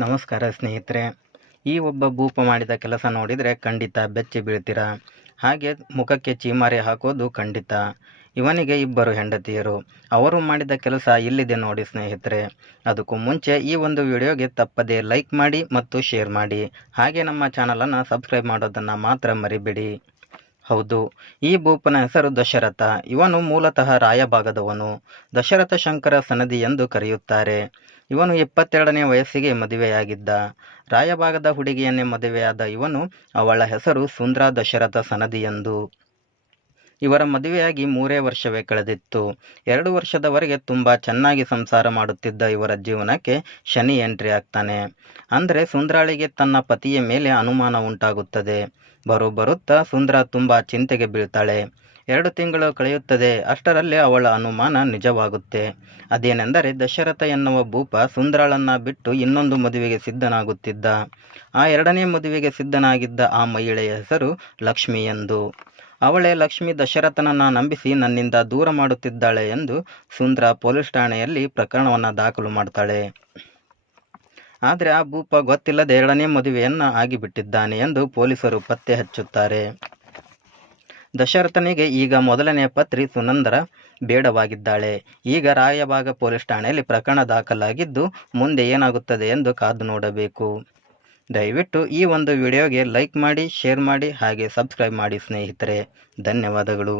ನಮಸ್ಕಾರ ಸ್ನೇಹಿತರೆ. ಈ ಒಬ್ಬ ಭೂಪ ಮಾಡಿದ ಕೆಲಸ ನೋಡಿದರೆ ಖಂಡಿತ ಬೆಚ್ಚಿ ಬೀಳ್ತೀರಾ? ಹಾಗೆ ಮುಖಕ್ಕೆ ಚೀಮಾರಿ ಹಾಕೋದು ಖಂಡಿತ. ಇವನಿಗೆ ಇಬ್ಬರು ಹೆಂಡತಿಯರು. ಅವರು ಮಾಡಿದ ಕೆಲಸ ಇಲ್ಲಿದೆ ನೋಡಿ ಸ್ನೇಹಿತರೆ. ಅದಕ್ಕೂ ಮುಂಚೆ ಈ ಒಂದು ವಿಡಿಯೋಗೆ ತಪ್ಪದೇ ಲೈಕ್ ಮಾಡಿ ಮತ್ತು ಶೇರ್ ಮಾಡಿ. ಹಾಗೆ ನಮ್ಮ ಚಾನಲನ್ನು ಸಬ್ಸ್ಕ್ರೈಬ್ ಮಾಡೋದನ್ನು ಮಾತ್ರ ಮರಿಬೇಡಿ. ಹೌದು. ಈ ಭೂಪನ ಹೆಸರು ದಶರಥ. ಇವನು ಮೂಲತಃ ರಾಯಭಾಗದವನು. ದಶರಥ ಶಂಕರ ಸನದಿ ಎಂದು ಕರೆಯುತ್ತಾರೆ. ಇವನು ಇಪ್ಪತ್ತೆರಡನೇ ವಯಸ್ಸಿಗೆ ಮದುವೆಯಾಗಿದ್ದ. ರಾಯಭಾಗದ ಹುಡುಗಿಯನ್ನೇ ಮದುವೆಯಾದ ಇವನು ಅವಳ ಹೆಸರು ಸುಂದ್ರ ದಶರಥ ಸನದಿ ಎಂದು. ಇವರ ಮದುವೆಯಾಗಿ ಮೂರೇ ವರ್ಷವೇ ಕಳೆದಿತ್ತು. ಎರಡು ವರ್ಷದವರೆಗೆ ತುಂಬ ಚೆನ್ನಾಗಿ ಸಂಸಾರ ಮಾಡುತ್ತಿದ್ದ ಇವರ ಜೀವನಕ್ಕೆ ಶನಿ ಎಂಟ್ರಿ ಆಗ್ತಾನೆ. ಅಂದರೆ ಸುಂದ್ರಾಳಿಗೆ ತನ್ನ ಪತಿಯ ಮೇಲೆ ಅನುಮಾನ ಉಂಟಾಗುತ್ತದೆ. ಬರು ಬರುತ್ತಾ ಸುಂದ್ರ ತುಂಬ ಚಿಂತೆಗೆ ಬೀಳ್ತಾಳೆ. ಎರಡು ತಿಂಗಳು ಕಳೆಯುತ್ತದೆ, ಅಷ್ಟರಲ್ಲಿ ಅವಳ ಅನುಮಾನ ನಿಜವಾಗುತ್ತೆ. ಅದೇನೆಂದರೆ ದಶರಥ ಎನ್ನುವ ಭೂಪ ಸುಂದರಾಳನ್ನ ಬಿಟ್ಟು ಇನ್ನೊಂದು ಮದುವೆಗೆ ಸಿದ್ಧನಾಗುತ್ತಿದ್ದ. ಆ ಎರಡನೇ ಮದುವೆಗೆ ಸಿದ್ಧನಾಗಿದ್ದ ಆ ಮಹಿಳೆಯ ಹೆಸರು ಲಕ್ಷ್ಮಿ ಎಂದು. ಅವಳೇ ಲಕ್ಷ್ಮಿ ದಶರಥನನ್ನ ನಂಬಿಸಿ ನನ್ನಿಂದ ದೂರ ಮಾಡುತ್ತಿದ್ದಾಳೆ ಎಂದು ಸುಂದ್ರ ಪೊಲೀಸ್ ಠಾಣೆಯಲ್ಲಿ ಪ್ರಕರಣವನ್ನು ದಾಖಲು ಮಾಡ್ತಾಳೆ. ಆದರೆ ಆ ಭೂಪ ಗೊತ್ತಿಲ್ಲದೆ ಎರಡನೇ ಮದುವೆಯನ್ನು ಆಗಿಬಿಟ್ಟಿದ್ದಾನೆ ಎಂದು ಪೊಲೀಸರು ಪತ್ತೆ ಹಚ್ಚುತ್ತಾರೆ. ದಶರಥನಿಗೆ ಈಗ ಮೊದಲನೆಯ ಪತ್ರಿ ಸುನಂದರ ಬೇಡವಾಗಿದ್ದಾಳೆ. ಈಗ ರಾಯಭಾಗ ಪೊಲೀಸ್ ಠಾಣೆಯಲ್ಲಿ ಪ್ರಕರಣ ದಾಖಲಾಗಿದ್ದು ಮುಂದೆ ಏನಾಗುತ್ತದೆ ಎಂದು ಕಾದು ನೋಡಬೇಕು. ದಯವಿಟ್ಟು ಈ ಒಂದು ವಿಡಿಯೋಗೆ ಲೈಕ್ ಮಾಡಿ ಶೇರ್ ಮಾಡಿ ಹಾಗೆ ಸಬ್ಸ್ಕ್ರೈಬ್ ಮಾಡಿ ಸ್ನೇಹಿತರೆ. ಧನ್ಯವಾದಗಳು.